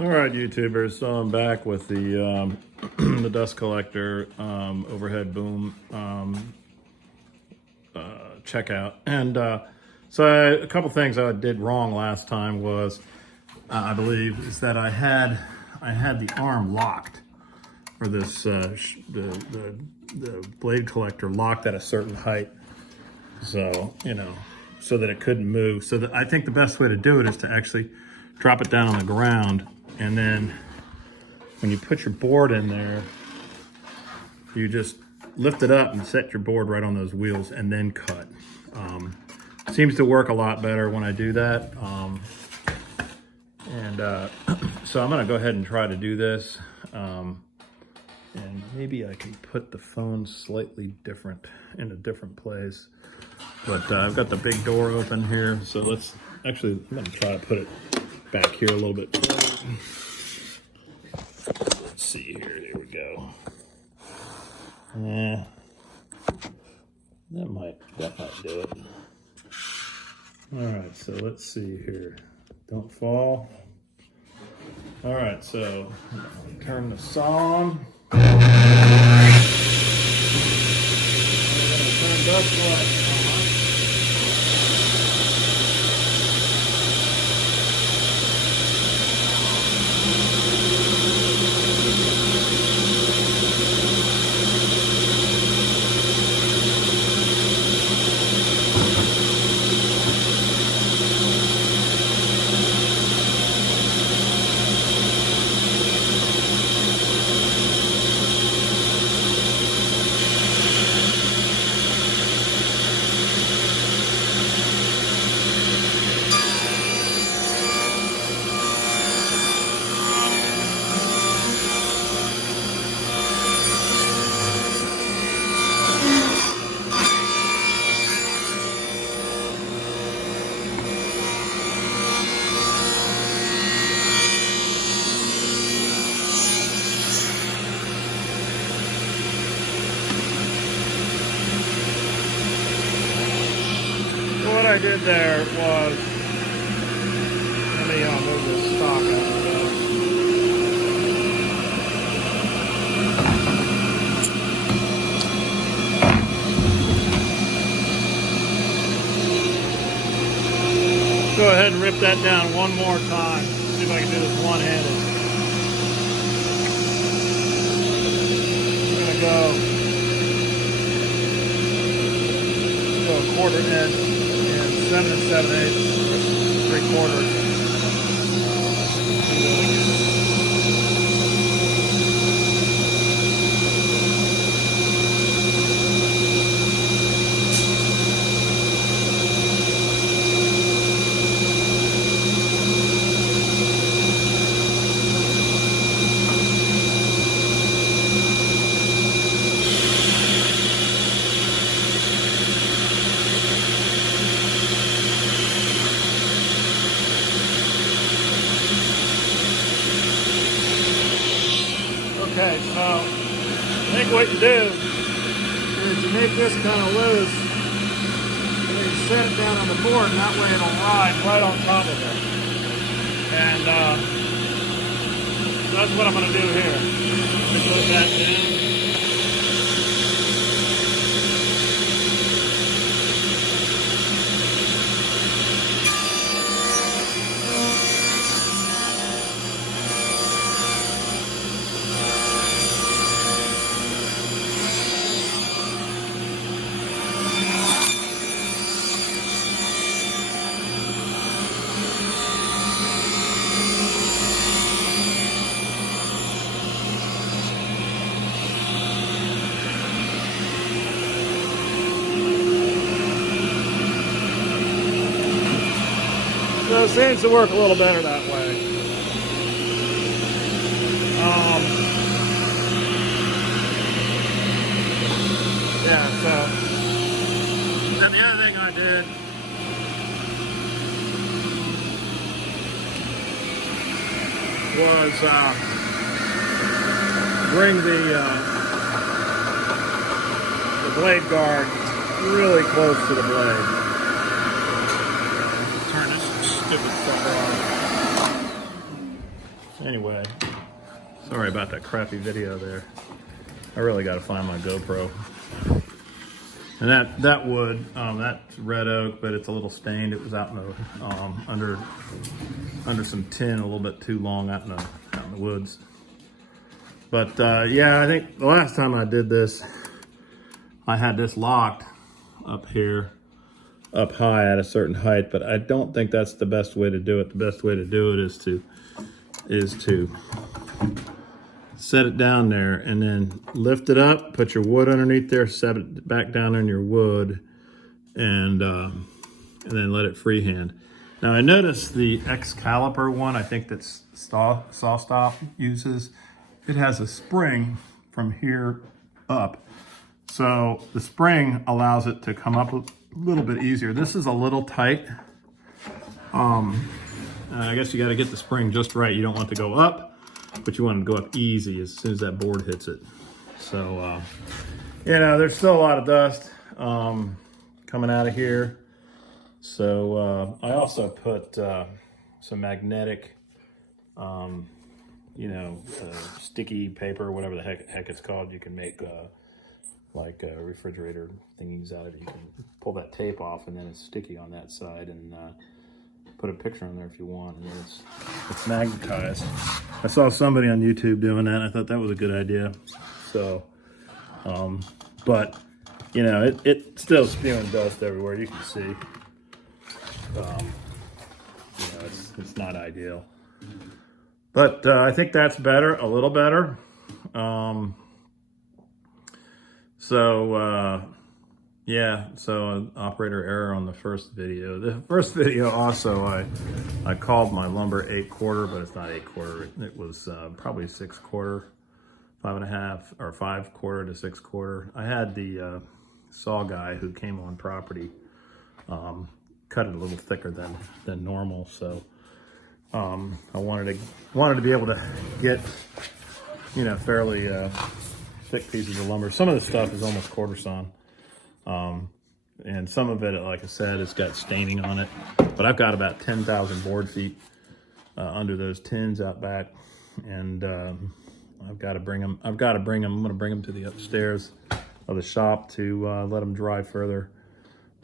All right, YouTubers, so I'm back with the the dust collector overhead boom checkout. And a couple things I did wrong last time was, I believe, is that I had the arm locked for this, the blade collector locked at a certain height. So, you know, so that it couldn't move. So I think the best way to do it is to actually drop it down on the ground. And then when you put your board in there, you just lift it up and set your board right on those wheels and then cut. Seems to work a lot better when I do that. So I'm gonna go ahead and try to do this. And maybe I can put the phone slightly different, in a different place. But I've got the big door open here. So let's actually, I'm gonna try to put it back here a little bit. Let's see here, there we go. Yeah, that might do it. All right, so let's see here. Don't fall. All right, so turn the saw on. We're gonna turn dust light on. What I did there was, let me move this stock out of the way. Go ahead and rip that down one more time. See if I can do this one-handed. I'm gonna go a quarter inch. 7 7/8, 3/4. Okay, so I think what you do is you make this kind of loose and you set it down on the board, and that way it'll ride right on top of it. And that's what I'm going to do here. I'm going to put that in. So it seems to work a little better that way. Yeah, so, and the other thing I did was bring the blade guard really close to the blade. Turn this stupid fucker on. Anyway, sorry about that crappy video there. I really got to find my GoPro. And that wood, that's red oak, but it's a little stained. It was out in the under some tin, a little bit too long out in the woods. But yeah, I think the last time I did this, I had this locked up here, up high at a certain height. But I don't think that's the best way to do it. The best way to do it is to set it down there and then lift it up, put your wood underneath there, set it back down on your wood, and then let it freehand. Now I noticed the Excalibur one, I think that's SawStop uses, it has a spring from here up. So the spring allows it to come up a little bit easier. This is a little tight. I guess you got to get the spring just right. You don't want to go up, but you want to go up easy as soon as that board hits it. So, you know, there's still a lot of dust coming out of here. So I also put some magnetic, you know, sticky paper, whatever the heck it's called. You can make like refrigerator thingies out of it. You can pull that tape off and then it's sticky on that side, and put a picture on there if you want, and then it's magnetized. I saw somebody on YouTube doing that, and I thought that was a good idea. So, but you know, it's still spewing dust everywhere. You can see. You know, it's not ideal, but I think that's better, a little better. Yeah, so operator error on the first video. The first video also, I called my lumber 8/4, but it's not 8/4. It was probably 6/4, 5.5, or 5/4 to 6/4. I had the saw guy who came on property cut it a little thicker than normal, so I wanted to be able to get, you know, fairly thick pieces of lumber. Some of the stuff is almost quarter sawn. And some of it, like I said, it's got staining on it, but I've got about 10,000 board feet under those tins out back, and I've got to bring them. I'm going to bring them to the upstairs of the shop to let them dry further.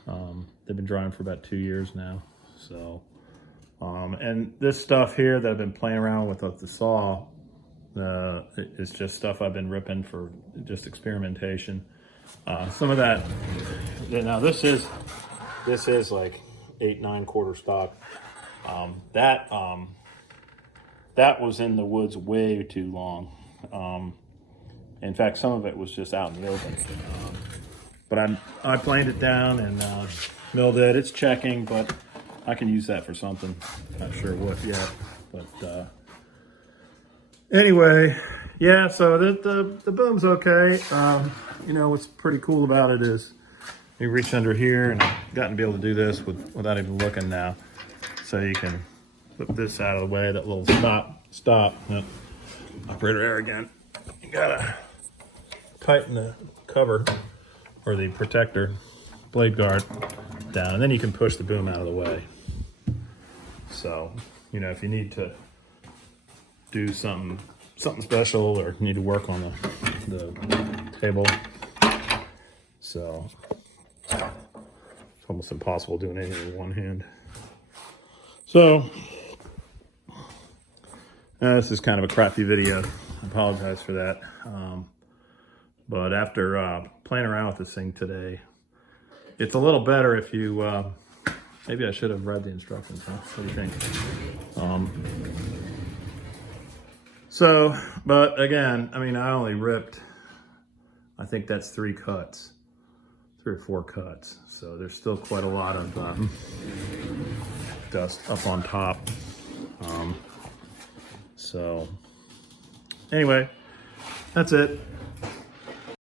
They've been drying for about 2 years now. So, and this stuff here that I've been playing around with the saw, it's just stuff I've been ripping for just experimentation. Some of that, now this is like 8/9/4 stock. That was in the woods way too long. In fact, some of it was just out in the open. But I planed it down and milled it. It's checking, but I can use that for something. Not sure what yet, but anyway. Yeah, so the boom's okay. You know, what's pretty cool about it is you reach under here, and I've gotten to be able to do this without even looking now. So you can put this out of the way, that little stop. Yep. Operator error again. You gotta tighten the cover, or the protector, blade guard, down, and then you can push the boom out of the way. So, you know, if you need to do something special or need to work on the table, so it's almost impossible doing anything with one hand. So this is kind of a crappy video. I apologize for that. But after playing around with this thing today, it's a little better if you maybe I should have read the instructions, huh? What do you think? So, but again, I mean, I only ripped, I think that's 3 or 4 cuts. So there's still quite a lot of dust up on top. So anyway, that's it.